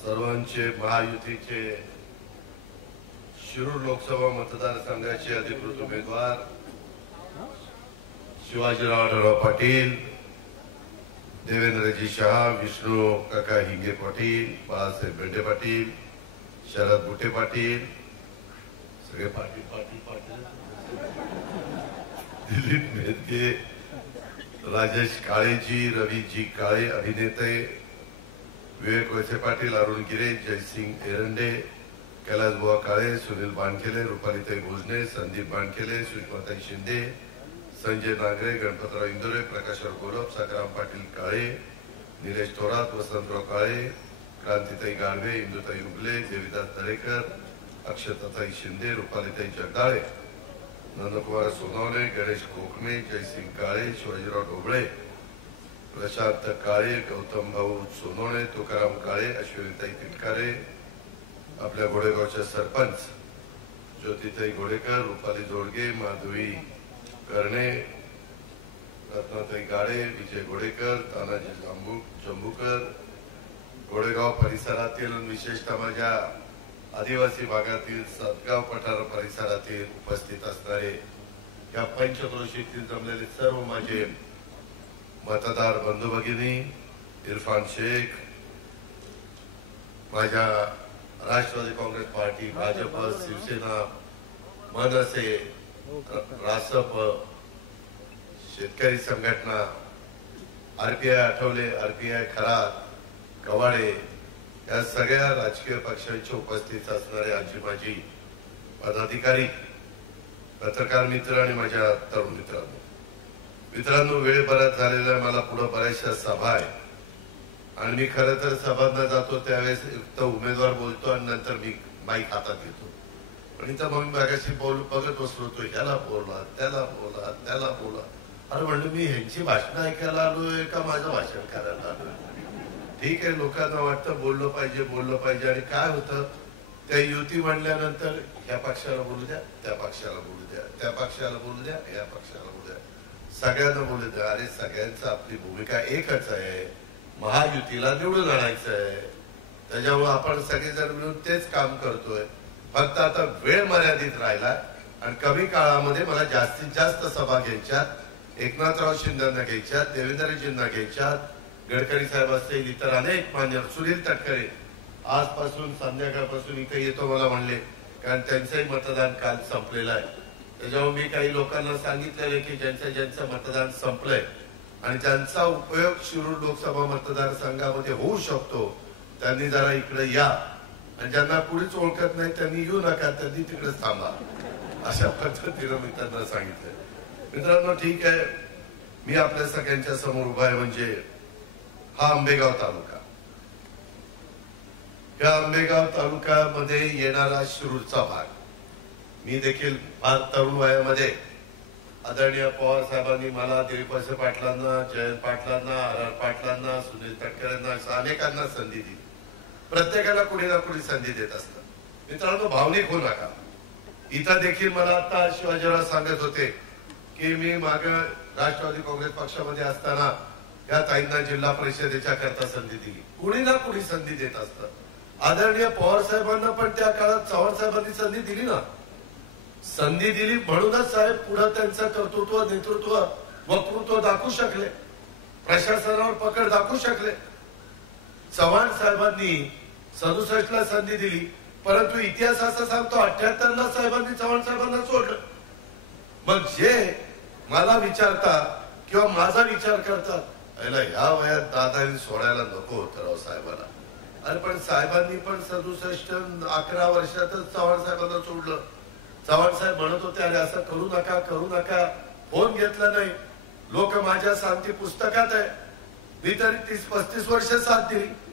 सर्वांचे महायुतीचे शिरूर लोकसभा मतदारसंघाचे अधिकृत उमेदवार शिवाजीराव आढळराव पाटील, देवेंद्रजी शहा, विष्णू काका हिंगे पाटील, बाळासाहेब बेंडे पाटील, शरद बुटे पाटील, सगळे पाटील पाटील पाटील, दिलीप मेहते, राजेश काळेजी, रवीजी काळे अभिनेते, विवेक वैसे पाटील, अरुण गिरे, जयसिंग एरंडे, कैलास बुवा काळे, सुनील बानखेले, रुपालीताई भोजने, संदीप बानखेले, सुषमाताई शिंदे, संजय नागरे, गणपतराव इंदोरे, प्रकाशराव गोलप, संग्राम पाटील काळे, निलेश थोरात, वसंतराव काळे, क्रांतीताई गाडवे, इंदुताई उगले, देविदास दरेकर, अक्षताताई शिंदे, रुपालीताई जगदाळे, नंदकुमार सोनवणे, गणेश कोकणे, जयसिंग काळे, शिवाजीराव ढोबळे, प्रशांत काळे, गौतम भाऊ सोनवणे, तुकाराम काळे, अश्विनीताई तिटकारे, आपल्या घोडेगावच्या सरपंच ज्योतिताई घोडेकर, रुपाली जोडगे, माधवी करणे, रत्नाताई गाडे, विजय घोडेकर, तानाजी जंबूकर, घोडेगाव परिसरातील विशेषतः माझ्या आदिवासी भागातील सतगाव पठार परिसरातील उपस्थित असणारे या पंचक्रोशीतील जमलेले सर्व माझे मतदार बंधू भगिनी, इरफान शेख, माझ्या राष्ट्रवादी काँग्रेस पार्टी, भाजप, शिवसेना, मनसे, रासप, शेतकरी संघटना, आरपीआय आठवले, आरपीआय खरात, कवाडे या सगळ्या राजकीय पक्षांचे उपस्थित असणारे आजी माजी पदाधिकारी, पत्रकार मित्र आणि माझ्या तरुण मित्रांनो, वेळ बराच झालेला आहे. मला पुढे बऱ्याचशा सभा आहे आणि मी खरं तर सभांना जातो त्यावेळेस तो उमेदवार बोलतो आणि नंतर मी माईक हातात घेतो. पण इथं मग मागाशी बघत बसलो होतो, ह्याला बोला, त्याला बोला, त्याला बोला. अरे म्हणलं मी ह्यांची भाषणं ऐकायला आलोय का माझं भाषण करायला आलोय? ठीक आहे, लोकांना वाटतं बोललं पाहिजे आणि काय होतं, त्या युती म्हणल्यानंतर ह्या पक्षाला बोलू द्या, त्या पक्षाला बोलू द्या, त्या पक्षाला बोलू द्या, या पक्षाला बोलू द्या, सगळ्यांना बोलू द्या. अरे सगळ्यांचं आपली भूमिका एकच आहे, महायुतीला निवडून आणायचं आहे. त्याच्यामुळे आपण सगळेजण मिळून तेच काम करतोय. फक्त आता वेळ मर्यादित राहिला आणि कमी काळामध्ये मला जास्तीत जास्त सभा घ्यायच्यात, एकनाथराव शिंदेना घ्यायच्यात, देवेंद्रजींना घ्यायच्यात, गडकरी साहेब असतील, इतर अनेक मान्यवर, सुनील तटकरे आजपासून संध्याकाळपासून इथे येतो मला म्हणले, कारण त्यांचंही मतदान काल संपलेलं आहे. त्याच्यामुळे मी काही लोकांना सांगितलेलं की ज्यांचं मतदान संपलंय आणि ज्यांचा उपयोग शिरूर लोकसभा मतदारसंघामध्ये होऊ शकतो त्यांनी जरा इकडे या, आणि ज्यांना कुणीच ओळखत नाही त्यांनी येऊ नका, त्यांनी तिकडे थांबा, अशा पद्धतीनं मी त्यांना सांगितलं. मित्रांनो, ठीक आहे, मी आपल्या सगळ्यांच्या समोर उभा आहे. म्हणजे हा आंबेगाव तालुका, या आंबेगाव तालुक्यामध्ये येणारा शिरूरचा भाग. मी देखील फार तरुण वयामध्ये आदरणीय पवार साहेबांनी मला दिलीप वळसे पाटलांना, जयंत पाटलांना, आर पाटलांना, सुनील तटकरेंना अनेकांना संधी दिली. प्रत्येकाला कुणी ना कुणी संधी देत असतात. मित्रांनो, भावनिक होऊ नका. इथं देखील मला आता शिवाजीराव सांगत होते की मी माग राष्ट्रवादी काँग्रेस पक्षामध्ये असताना या ताईंना जिल्हा परिषदेच्या करता संधी दिली. कुणी ना कुणी संधी देत असतात. आदरणीय पवार साहेबांना पण त्या काळात चव्हाण साहेबांनी संधी दिली ना, संधी दिली म्हणूनच साहेब पुढे त्यांचं कर्तृत्व, नेतृत्व, वक्तृत्व दाखवू शकले, प्रशासनावर पकड दाखवू शकले. चव्हाण साहेबांनी 67 ला संधी दिली, परंतु इतिहास असं सांगतो 78 ला साहेबांनी चव्हाण साहेबांना सोडलं. मग जे मला विचारतात किंवा माझा विचार करतात, या वयात दादांनी सोडायला नको होतं राव साहेबांना. अरे पण साहेबांनी पण 67 11 वर्षातच चव्हाण साहेबांना सोडलं. चव्हाण साहेब म्हणत होते, अरे असं करू नका, फोन घेतला नाही. लोक माझ्या शांती पुस्तकात आहे, मी तरी 30-35 वर्ष साथ दिली.